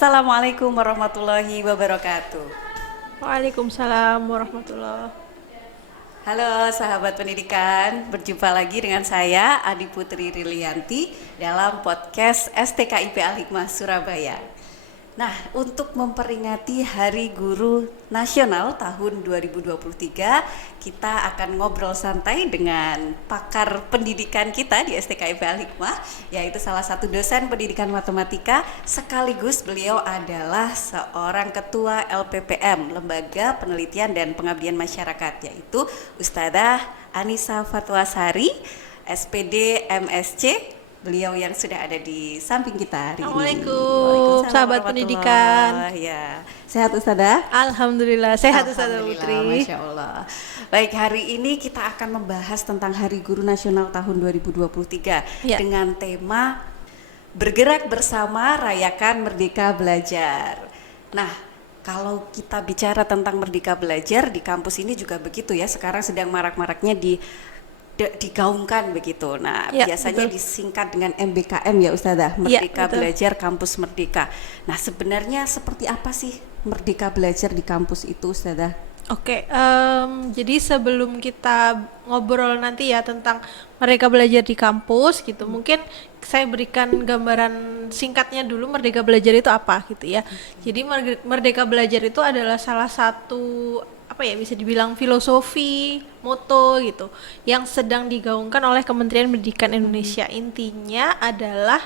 Assalamualaikum warahmatullahi wabarakatuh. Waalaikumsalam warahmatullahi. Halo sahabat pendidikan, berjumpa lagi dengan saya Adi Putri Rilianti dalam podcast STKIP Al-Hikmah Surabaya. Nah, untuk memperingati Hari Guru Nasional tahun 2023, kita akan ngobrol santai dengan pakar pendidikan kita di STKIP Al-Hikmah, yaitu salah satu dosen pendidikan matematika, sekaligus beliau adalah seorang ketua LPPM, Lembaga Penelitian dan Pengabdian Masyarakat, yaitu Ustadzah Anissa Fatwasari, SPD MSc. Beliau yang sudah ada di samping kita hari ini. Assalamualaikum sahabat pendidikan. Ya, sehat Ustadzah? Alhamdulillah sehat Ustadzah Putri. Masya Allah. Baik, hari ini kita akan membahas tentang Hari Guru Nasional tahun 2023 dengan tema Bergerak Bersama Rayakan Merdeka Belajar. Nah, kalau kita bicara tentang Merdeka Belajar di kampus ini juga begitu ya. Sekarang sedang marak-maraknya digaungkan begitu. Nah, biasanya disingkat dengan MBKM ya Ustadzah, Merdeka Belajar Kampus Merdeka. Nah, sebenarnya seperti apa sih Merdeka Belajar di kampus itu Ustadzah? Oke, jadi sebelum kita ngobrol nanti ya tentang Merdeka Belajar di kampus gitu, mungkin saya berikan gambaran singkatnya dulu Merdeka Belajar itu apa gitu ya. Jadi Merdeka Belajar itu adalah salah satu bisa dibilang filosofi, moto gitu yang sedang digaungkan oleh Kementerian Pendidikan Indonesia. Intinya adalah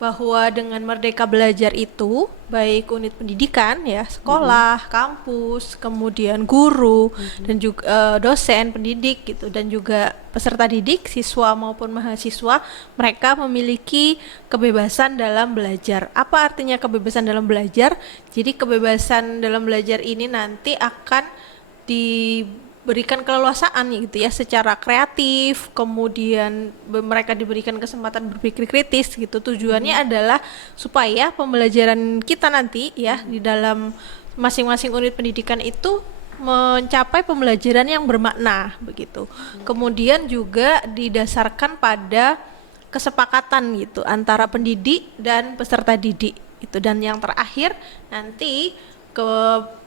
bahwa dengan Merdeka Belajar itu baik unit pendidikan ya, sekolah, kampus, kemudian guru dan juga dosen pendidik gitu, dan juga peserta didik, siswa maupun mahasiswa, mereka memiliki kebebasan dalam belajar. Apa artinya kebebasan dalam belajar? Jadi kebebasan dalam belajar ini nanti akan diberikan keleluasaan gitu ya secara kreatif, kemudian mereka diberikan kesempatan berpikir kritis gitu. Tujuannya adalah supaya pembelajaran kita nanti ya di dalam masing-masing unit pendidikan itu mencapai pembelajaran yang bermakna begitu. Kemudian juga didasarkan pada kesepakatan gitu antara pendidik dan peserta didik itu. Dan yang terakhir nanti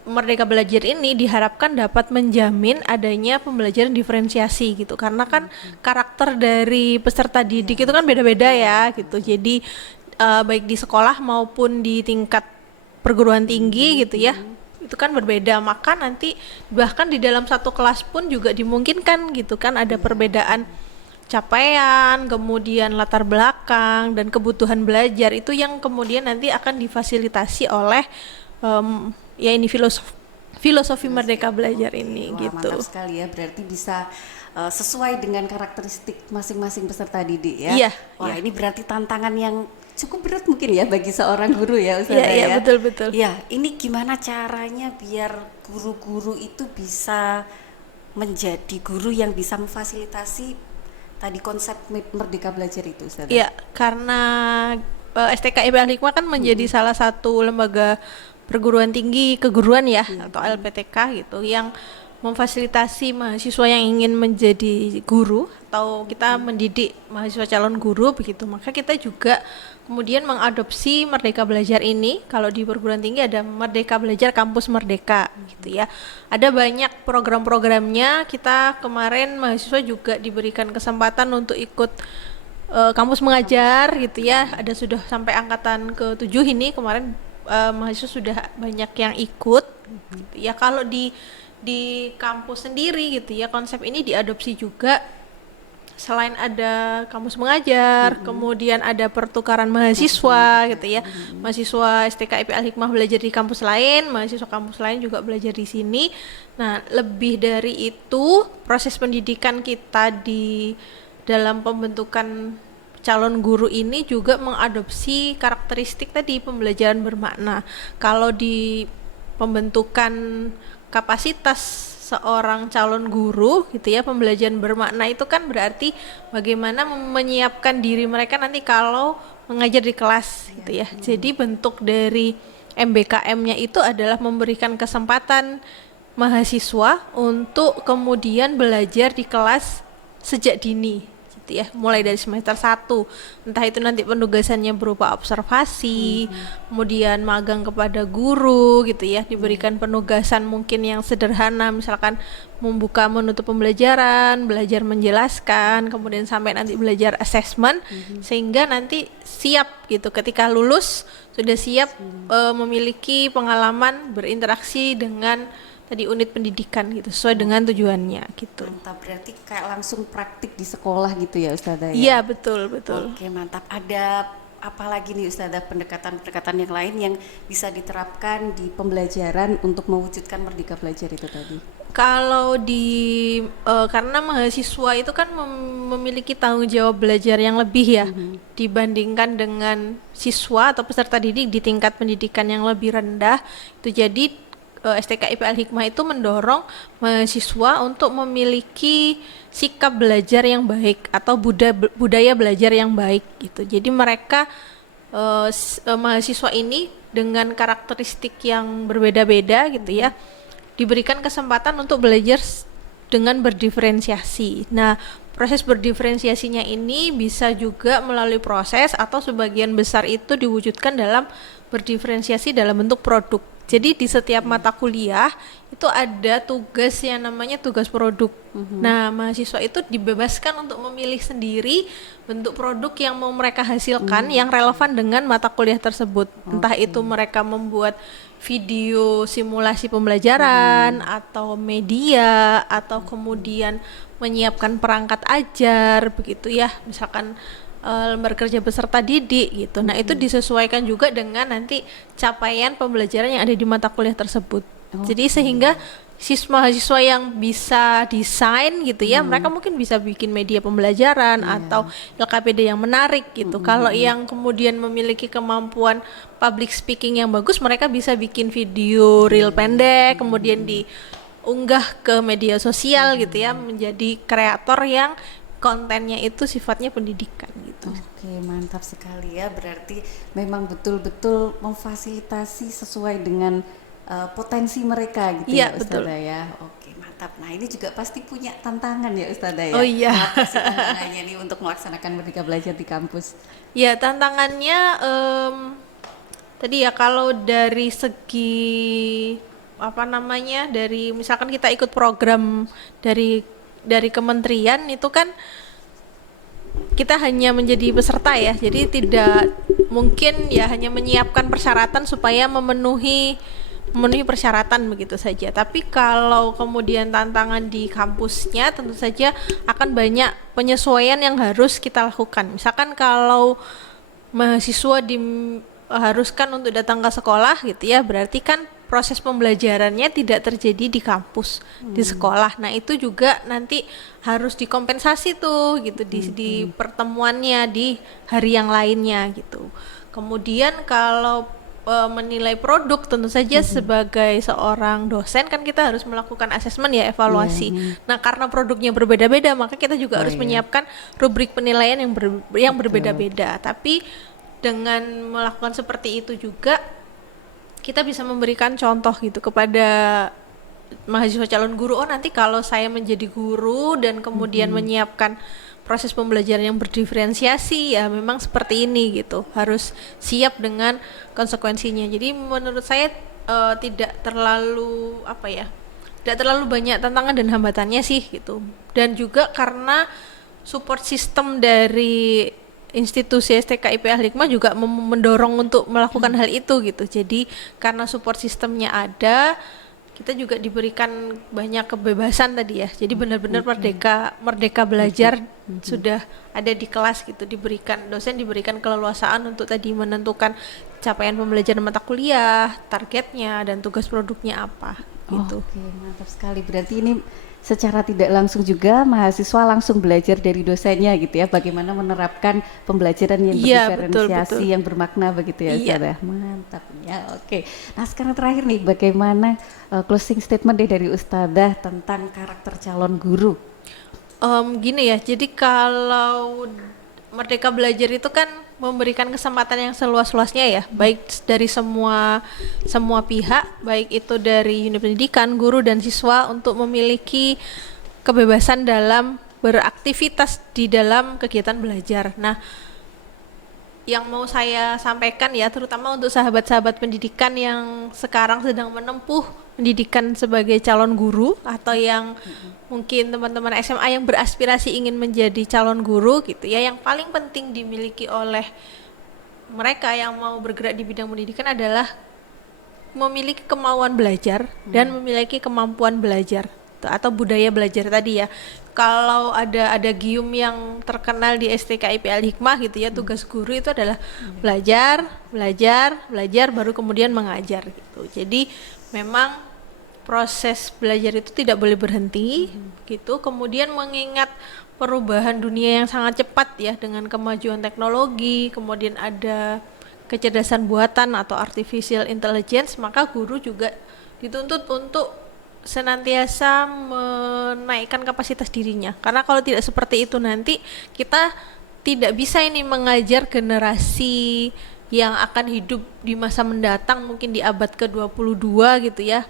Merdeka Belajar ini diharapkan dapat menjamin adanya pembelajaran diferensiasi gitu, karena kan karakter dari peserta didik itu kan beda-beda ya gitu. Jadi baik di sekolah maupun di tingkat perguruan tinggi gitu ya, itu kan berbeda. Maka nanti bahkan di dalam satu kelas pun juga dimungkinkan gitu kan ada perbedaan capaian, kemudian latar belakang dan kebutuhan belajar itu yang kemudian nanti akan difasilitasi oleh ini filosofi Merdeka Belajar ini. Wah, gitu. Mantap sekali ya, berarti bisa sesuai dengan karakteristik masing-masing peserta didik ya. Iya. Wah, ini berarti tantangan yang cukup berat mungkin ya bagi seorang guru ya Ustazah ya. Iya, betul. Ya, ini gimana caranya biar guru-guru itu bisa menjadi guru yang bisa memfasilitasi tadi konsep Merdeka Belajar itu Ustazah? Iya, karena STKIP Al-Hikmah kan menjadi salah satu lembaga perguruan tinggi keguruan ya atau LPTK gitu yang memfasilitasi mahasiswa yang ingin menjadi guru atau kita mendidik mahasiswa calon guru begitu. Maka kita juga kemudian mengadopsi Merdeka Belajar ini. Kalau di perguruan tinggi ada Merdeka Belajar Kampus Merdeka gitu ya. Ada banyak program-programnya. Kita kemarin mahasiswa juga diberikan kesempatan untuk ikut kampus mengajar gitu ya. Ada sudah sampai angkatan ke-7 ini kemarin. Mahasiswa sudah banyak yang ikut gitu. Ya kalau di kampus sendiri gitu ya, konsep ini diadopsi juga. Selain ada kampus mengajar, kemudian ada pertukaran mahasiswa gitu ya. Mahasiswa STKIP Al-Hikmah belajar di kampus lain, mahasiswa kampus lain juga belajar di sini. Nah, lebih dari itu, proses pendidikan kita di dalam pembentukan calon guru ini juga mengadopsi karakteristik tadi pembelajaran bermakna. Kalau di pembentukan kapasitas seorang calon guru gitu ya, pembelajaran bermakna itu kan berarti bagaimana menyiapkan diri mereka nanti kalau mengajar di kelas gitu ya. Jadi bentuk dari MBKM-nya itu adalah memberikan kesempatan mahasiswa untuk kemudian belajar di kelas sejak dini gitu ya, mulai dari semester 1. Entah itu nanti penugasannya berupa observasi, kemudian magang kepada guru gitu ya, diberikan penugasan mungkin yang sederhana, misalkan membuka menutup pembelajaran, belajar menjelaskan, kemudian sampai nanti belajar assessment, sehingga nanti siap gitu ketika lulus sudah siap memiliki pengalaman berinteraksi dengan tadi unit pendidikan gitu sesuai dengan tujuannya gitu. Mantap, berarti kayak langsung praktik di sekolah gitu ya Ustazah ya? Iya, betul. Oke, mantap. Ada apa lagi nih Ustazah pendekatan-pendekatan yang lain yang bisa diterapkan di pembelajaran untuk mewujudkan merdeka belajar itu tadi? Kalau karena mahasiswa itu kan memiliki tanggung jawab belajar yang lebih ya dibandingkan dengan siswa atau peserta didik di tingkat pendidikan yang lebih rendah. Itu jadi STKIP Al-Hikmah itu mendorong mahasiswa untuk memiliki sikap belajar yang baik atau budaya belajar yang baik gitu. Jadi mereka mahasiswa ini dengan karakteristik yang berbeda-beda gitu ya, diberikan kesempatan untuk belajar dengan berdiferensiasi. Nah, proses berdiferensiasinya ini bisa juga melalui proses atau sebagian besar itu diwujudkan dalam berdiferensiasi dalam bentuk produk. Jadi di setiap mata kuliah itu ada tugas yang namanya tugas produk. Nah, mahasiswa itu dibebaskan untuk memilih sendiri bentuk produk yang mau mereka hasilkan yang relevan dengan mata kuliah tersebut. Entah itu mereka membuat video simulasi pembelajaran atau media atau kemudian menyiapkan perangkat ajar begitu ya, misalkan lembar kerja peserta didik gitu. Nah, itu disesuaikan juga dengan nanti capaian pembelajaran yang ada di mata kuliah tersebut. Jadi sehingga mahasiswa yang bisa desain gitu ya, mereka mungkin bisa bikin media pembelajaran atau LKPD yang menarik gitu. Kalau yang kemudian memiliki kemampuan public speaking yang bagus, mereka bisa bikin video reel pendek, kemudian diunggah ke media sosial gitu ya, menjadi kreator yang kontennya itu sifatnya pendidikan gitu. Oke, mantap sekali ya. Berarti memang betul-betul memfasilitasi sesuai dengan potensi mereka gitu ya Ustazah ya. Oke, mantap. Nah, ini juga pasti punya tantangan ya Ustazah ya. Oh iya. Apa sih tantangannya nih untuk melaksanakan merdeka belajar di kampus? Ya, tantangannya tadi ya kalau dari segi dari misalkan kita ikut program dari kementerian itu kan kita hanya menjadi peserta ya, jadi tidak mungkin ya hanya menyiapkan persyaratan supaya memenuhi persyaratan begitu saja. Tapi kalau kemudian tantangan di kampusnya tentu saja akan banyak penyesuaian yang harus kita lakukan. Misalkan kalau mahasiswa diharuskan untuk datang ke sekolah gitu ya, berarti kan proses pembelajarannya tidak terjadi di kampus, di sekolah. Nah, itu juga nanti harus dikompensasi tuh gitu di pertemuannya di hari yang lainnya gitu. Kemudian kalau menilai produk tentu saja sebagai seorang dosen kan kita harus melakukan asesmen ya, evaluasi. Nah, karena produknya berbeda-beda maka kita juga harus menyiapkan rubrik penilaian yang berbeda-beda. Tapi dengan melakukan seperti itu juga kita bisa memberikan contoh gitu kepada mahasiswa calon guru. Oh, nanti kalau saya menjadi guru dan kemudian menyiapkan proses pembelajaran yang berdiferensiasi ya memang seperti ini gitu, harus siap dengan konsekuensinya. Jadi menurut saya tidak terlalu tidak terlalu banyak tantangan dan hambatannya sih gitu. Dan juga karena support system dari institusi STKIP Al-Hikmah juga mendorong untuk melakukan hal itu gitu. Jadi karena support sistemnya ada, kita juga diberikan banyak kebebasan tadi ya. Jadi benar-benar merdeka belajar sudah ada di kelas gitu. Dosen diberikan keleluasaan untuk tadi menentukan capaian pembelajaran mata kuliah, targetnya dan tugas produknya apa gitu. Oke, mantap sekali. Berarti ini secara tidak langsung juga mahasiswa langsung belajar dari dosennya gitu ya, bagaimana menerapkan pembelajaran yang berdiferensiasi, yang bermakna begitu ya Ustazah. Mantap ya. Oke. Nah, sekarang terakhir nih, bagaimana closing statement dari Ustazah tentang karakter calon guru? Gini ya, jadi kalau merdeka belajar itu kan memberikan kesempatan yang seluas-luasnya ya, baik dari semua pihak, baik itu dari unit pendidikan, guru dan siswa untuk memiliki kebebasan dalam beraktivitas di dalam kegiatan belajar. Nah, yang mau saya sampaikan ya, terutama untuk sahabat-sahabat pendidikan yang sekarang sedang menempuh pendidikan sebagai calon guru, atau yang mungkin teman-teman SMA yang beraspirasi ingin menjadi calon guru gitu ya, yang paling penting dimiliki oleh mereka yang mau bergerak di bidang pendidikan adalah memiliki kemauan belajar dan memiliki kemampuan belajar atau budaya belajar tadi ya. Kalau ada gium yang terkenal di STKIP Al-Hikmah gitu ya, tugas guru itu adalah belajar, belajar, belajar, baru kemudian mengajar gitu. Jadi memang proses belajar itu tidak boleh berhenti gitu. Kemudian mengingat perubahan dunia yang sangat cepat ya, dengan kemajuan teknologi, kemudian ada kecerdasan buatan atau artificial intelligence, maka guru juga dituntut untuk senantiasa menaikkan kapasitas dirinya. Karena kalau tidak seperti itu nanti kita tidak bisa ini mengajar generasi yang akan hidup di masa mendatang, mungkin di abad ke-22 gitu ya.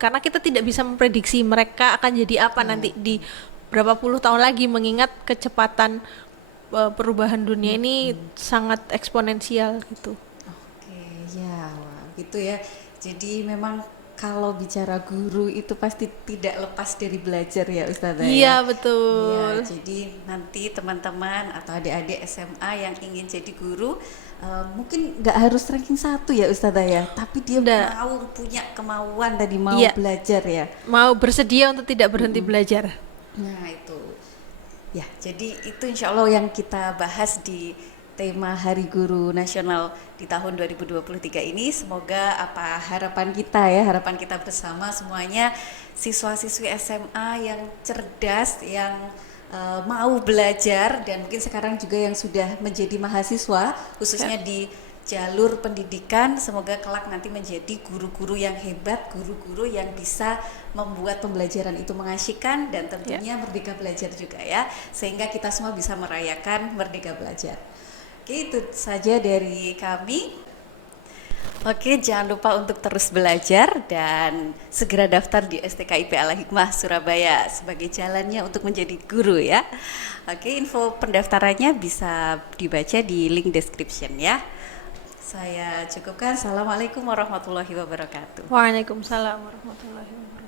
Karena kita tidak bisa memprediksi mereka akan jadi apa nanti di berapa puluh tahun lagi, mengingat kecepatan perubahan dunia ini sangat eksponensial gitu. Oke, ya, wah, gitu ya. Jadi memang kalau bicara guru itu pasti tidak lepas dari belajar ya Ustazah ya. Iya betul. Ya, jadi nanti teman-teman atau adik-adik SMA yang ingin jadi guru mungkin nggak harus ranking 1 ya Ustazah ya, tapi dia mau punya kemauan tadi, mau belajar ya. Mau bersedia untuk tidak berhenti belajar. Nah itu. Ya, jadi itu insya Allah yang kita bahas di tema Hari Guru Nasional di tahun 2023 ini. Semoga apa harapan kita bersama semuanya, siswa-siswi SMA yang cerdas, yang mau belajar, dan mungkin sekarang juga yang sudah menjadi mahasiswa khususnya di jalur pendidikan, semoga kelak nanti menjadi guru-guru yang hebat, guru-guru yang bisa membuat pembelajaran itu mengasyikkan dan tentunya merdeka belajar juga ya, sehingga kita semua bisa merayakan merdeka belajar. Oke, itu saja dari kami. Oke, jangan lupa untuk terus belajar dan segera daftar di STKIP Al-Hikmah Surabaya sebagai jalannya untuk menjadi guru ya. Oke, info pendaftarannya bisa dibaca di link description ya. Saya cukupkan. Assalamualaikum warahmatullahi wabarakatuh. Waalaikumsalam warahmatullahi wabarakatuh.